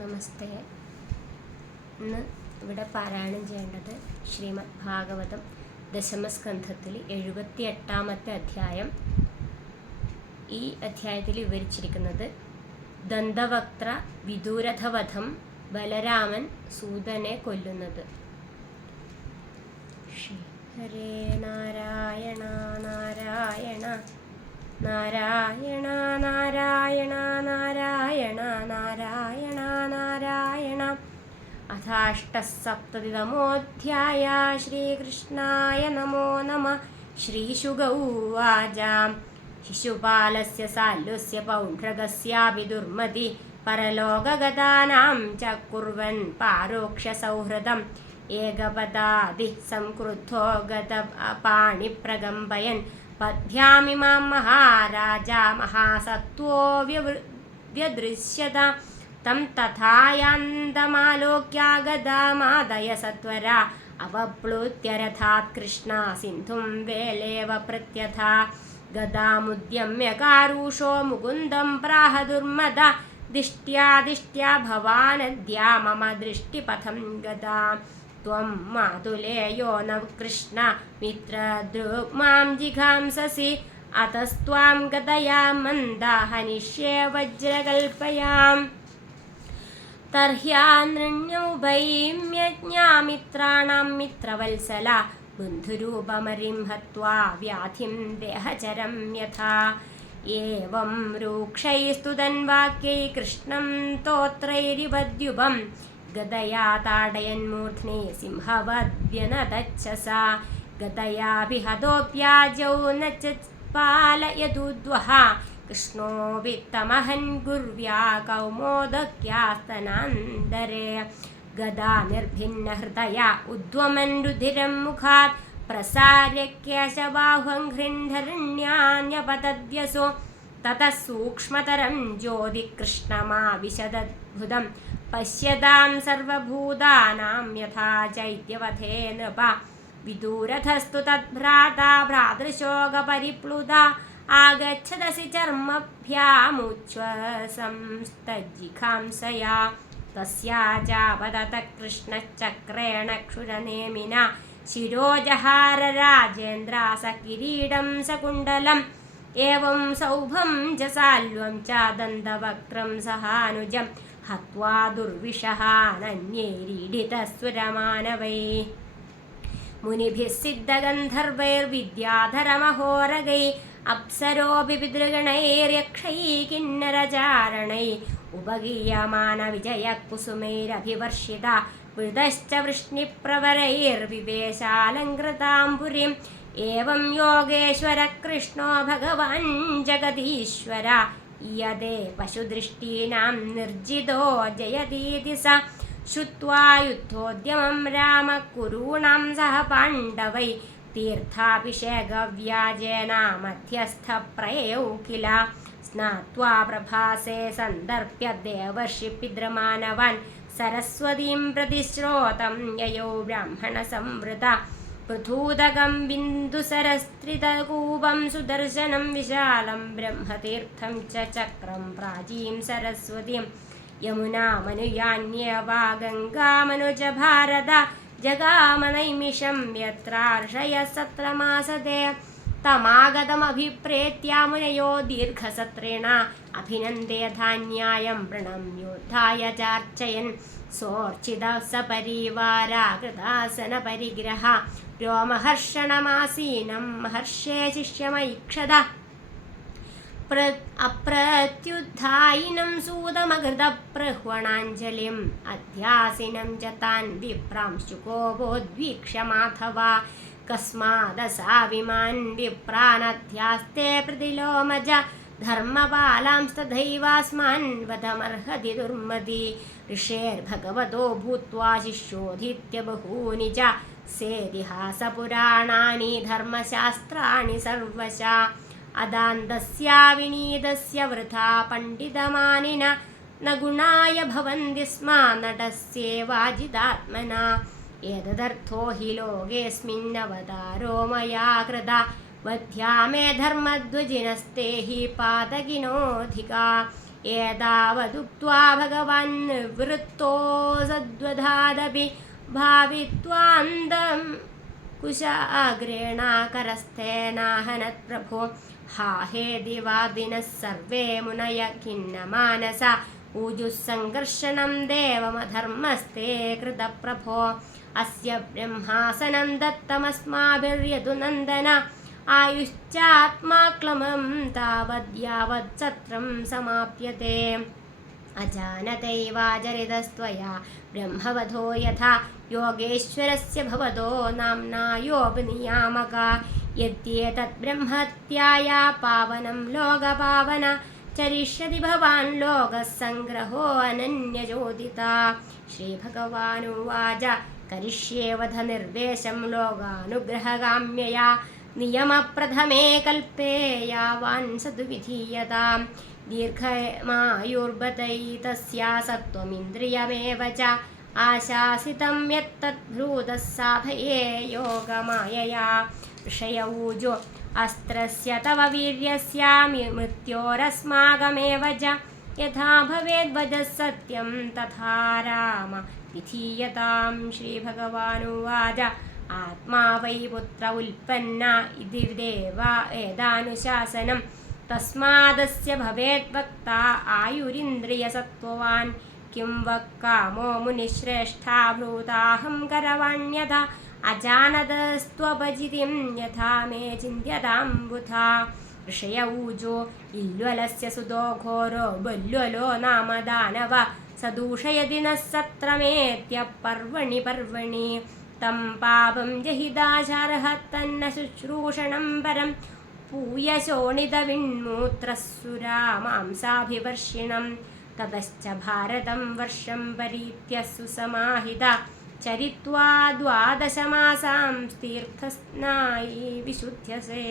നമസ്തേ. ഇന്ന് ഇവിടെ പാരായണം ചെയ്യേണ്ടത് ശ്രീമദ് ഭാഗവതം ദശമസ്കന്ധത്തിൽ 78-ാമത്തെ അധ്യായം. ഈ അധ്യായത്തിൽ വിവരിച്ചിരിക്കുന്നത് ദന്തവക്ത്ര വിദൂരഥവധം, ബലരാമൻ സൂതനെ കൊല്ലുന്നത്. ഹരേ നാരായണ നാരായണ നാരായണ നാരായണ നാരായണ നാരായണ നാരായണ. അഥാഷ്ടസപ്തതിതമോऽധ്യായ. ശ്രീകൃഷ്ണായ നമോ നമഃ. ശ്രീശുക ഉവാച. ശിശുപാലസ്യ സാല്വസ്യ പൗണ്ഡ്രകസ്യാപി ദുർമതി പരലോകഗതാനാം ച കുർവൻ പാരോക്ഷസൗഹൃദം ഏകപദാദി സംക്രുദ്ധോ ഗതപാണിപ്രകമ്പയൻ പദ്ഭ്യാമിമാം മഹാരാജ മഹാസത്വോ വ്യദൃശ്യത. തം തഥായാന്തമാലോക്യാഗതമാദയ സത്വര അവപ്ലുത്യ രഥാത് കൃഷ്ണ സിന്ധും വേലേവ പ്രത്യഥാ. ഗദാമുദ്യമ്യ കാരുഷോ മുകുന്ദം പ്രാഹ ദുർമദ ദിഷ്ട്യാ ദിഷ്ട്യാ ഭവാനദ്യാ മമ ദൃഷ്ടിപഥം ഗദാ. ത്വം മാതുലേയോ ന കൃഷ്ണ മിത്രദ്രുഗ്മാം ജിഘാംസസി അതസ്ത്വാം ഗതയാ മന്ദാ ഹനിഷ്യേ വജ്രകൽപയാം. തർഹ്യാനൃണ്യൗഭൈമ്യജ്ഞാമിത്രാണാം മിത്രവത്സല ബന്ധുരൂപമരിം ഹത്വാ വ്യാധിം ദേഹചരം യഥാ. ഏവം രൂക്ഷൈസ്തുതൻ വാക്യൈ കൃഷ്ണം തോത്രൈരിവദ്യുപം ഗദയാ താടയന്മൂർധ്നി സിംഹവദ്വ്യനതച്ഛസ. ഗദയാഭിഹതോപ്യാജൗ ന ച പാലയതുദ്വഹ കൃഷ്ണോ വിത്തമഹൻ ഗുർവ്യാ കൗമോദക്യാസ്തനാന്തരേ. ഗദാ നിർഭിന്നഹൃദയ ഉദ്വമൻ രുധിരം മുഖാത് പ്രസാര്യ കേശബാഹും ഗൃഹ്ണരണ്യാന്യപതദ്യസോ. തതഃ സൂക്ഷ്മതരം ജ്യോതി കൃഷ്ണമാവിശദദ്ഭുതം പശ്യതാം സർവഭൂതാനാം യഥാ ചൈത്യവധേ നൃപ. വിദൂരഥസ്തു തദ്ഭ്രാതാ ഭ്രാതൃശോകപരിപ്ലുത ആഗച്ഛദസി ചർമ്മഭ്യാമുച്ഛ്വസംസ്തജിഘാംസയാ. തസ്യാജാപതത കൃഷ്ണചക്രേണ ക്ഷുരനേമിനാ ശിരോജഹാര രാജേന്ദ്ര സകിരീടം സകുണ്ഡലം. ഏവം സൗഭം ച സാല്വം ച ദന്തവക്ത്രം സഹാനുജം ഹത്വാ ദുർവിഷഃ നന്യൈരീഡിതസ്വരമാനവൈഃ. മുനിഭിഃ സിദ്ധഗന്ധർവൈർവിദ്യാധരമഹോരഗൈഃ അപ്സരോऽപി പിതൃഗണൈര്യക്ഷൈഃ കിന്നരചാരണൈഃ. ഉപഗീയമാനവിജയഃ കുസുമൈരഭിവർഷിത വൃതശ്ച വൃഷ്ണിപ്രവരൈർവിവേശാലങ്കൃതാംബുരിം. ഏവം യോഗേശ്വര കൃഷ്ണോ ഭഗവാൻ ജഗദീശ്വര യദേ പശുദൃഷ്ടീനാം നിർജിതോ ജയതീതി സ. ശ്രുത്വാ യുദ്ധോദ്യമം രാമ കുരൂണാം സഹ പാണ്ഡവൈ തീർത്ഥാഭിഷേകവ്യാജേന മധ്യസ്ഥ പ്രയൗ കില. സ്നാത്വാ പ്രഭാസേ സന്ദർഭ്യ ദേവർഷി പിതൃമാനവാൻ സരസ്വതീം പ്രതിശ്രോതം യയൗ ബ്രാഹ്മണ സംവൃത. പൃഥൂദകം ബിന്ദുസരസ്ത്രിതകൂപം സുദർശനം വിശാലം ബ്രഹ്മതീർത്ഥം ച ചക്രം പ്രാചീം സരസ്വതീം. യമുനാമനുയാന്യേവാ ഗംഗാമനുജ ഭാരത ജഗാമനൈമിഷം യത്രാർഷയഃ സത്രമാസതേ. തമാഗതമഭിപ്രേത്യ മുനയോ ദീർഘസത്ರೇಣ അഭിനന്ദേധാന്യായം പ്രണമ്യോദ്ധായ ചാർച്ചയൻ. സോർച്ചിത സപരിവാരാകൃതാസന പരിഗ്രഹ രോമഹർഷണമാസീനം മഹർഷേ ശിഷ്യമൈക്ഷത. അപ്രത്യുദ്ധായിനം സൂതമകൃതപ്രഹ്വണാഞ്ജലിം അധ്യാസിനം ച താൻ വിപ്രാംശുകോപോദ്വീക്ഷ്യ മാധവ. കസ്മാദസാവിമാൻ വിപ്രാനധ്യാസ്തേ പ്രതിലോമജ ധർമ്മപാലാംസ്തഥൈവാസ്മാൻ വധമർഹതി ദുർമതി. ഋഷേർഭഗവതോ ഭൂത്വാ ശിഷ്യോധീത്യ ബഹൂനി ച സേതിഹാസപുരാണാനി ധർമ്മശാസ്ത്രാണി സർവശഃ. അദാന്തസ്യ വിനീതസ്യ വൃഥാ പണ്ഡിതമാനിന ന ഗുണായ ഭവന്തി സ്മ നടസ്യേവാജിതാത്മനാ. ഏതദർത്ഥോ ഹി ലോകേസ്മിന്നവതാരോ മയാ കൃത വധ്യാ മേ ധർമ്മധ്വജിനസ്തേ ഹി പാതകിനോധികാ. एतावदुक्त्वा भगवान् निवृत्तो सद्वधादपि भावित्वान्दं कुशाग्रेणाकरस्थेनाहनत्प्रभो हा हे दिवादिनः सर्वे मुनय खिन्नमानसा ऊजुः सङ्कर्षणं देवमधर्मस्ते कृतप्रभो अस्य ब्रह्मासनं दत्तमस्माभिर्यदु नन्दन आयुश्चात्माक्लमं तावद्यावत्सत्रं समाप्यते अजानतैवाचरितस्त्वया ब्रह्मवधो यथा योगेश्वरस्य भवतो नाम्नायोपनियामका यद्येतत् ब्रह्मत्याया पावनं लोकपावन चरिष्यति भवान् लोकसङ्ग्रहो अनन्यचोदिता श्रीभगवानुवाच करिष्ये वध निर्देशं लोकानुग्रहकाम्यया नियमप्रथमे कल्पे यावान् स तु विधीयताम् दीर्घमायुर्बतैतस्या सत्त्वमिन्द्रियमेव च आशासितं यत्तद्भ्रूतः साधये योगमायया ऋषय ऊजो अस्त्रस्य तव वीर्यस्य मृत्योरस्माकमेव च यथा भवेद्वजः सत्यं तथा राम विधीयतां श्रीभगवानुवाच आत्मा वै पुत्र उत्पन्ना इति देव एदानुशासनं तस्मादस्य भवेद्वक्ता आयुरिन्द्रियसत्त्ववान् किं वः कामो मुनिश्रेष्ठा भ्रूताहं करवाण्यथा अजानतस्त्वपचितिं यथा मे चिन्त्यतां बुधा ऋषय ऊजो इल्वलस्य सुतो घोरो बल्वलो नाम दानव स दूषयति नः सत्रमेत्य पर्वणि पर्वणि तं पापं जहिदाचारः तन्न शुश्रूषणं परं पूयशोणितविन्मूत्रस्सुरा मांसाभिवर्षिणं ततश्च भारतं वर्षं परीत्य सुसमाहिता चरित्वा 12 मासां तीर्थस्नायी विशुध्यसे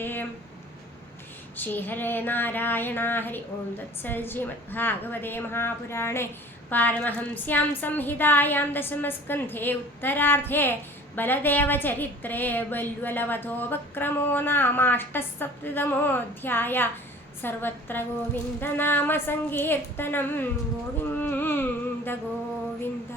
श्रीहरे नारायण हरि ओं तत्सत् श्रीमद्भागवते महापुराणे पारमहंस्यां संहितायां 10स्कन्धे उत्तरार्धे बलदेवचरित्रे बल्वलवधोपक्रमो नामाष्टसप्ततमोऽध्यायः सर्वत्र गोविन्दनामसङ्कीर्तनं गोविन्द गोविन्द।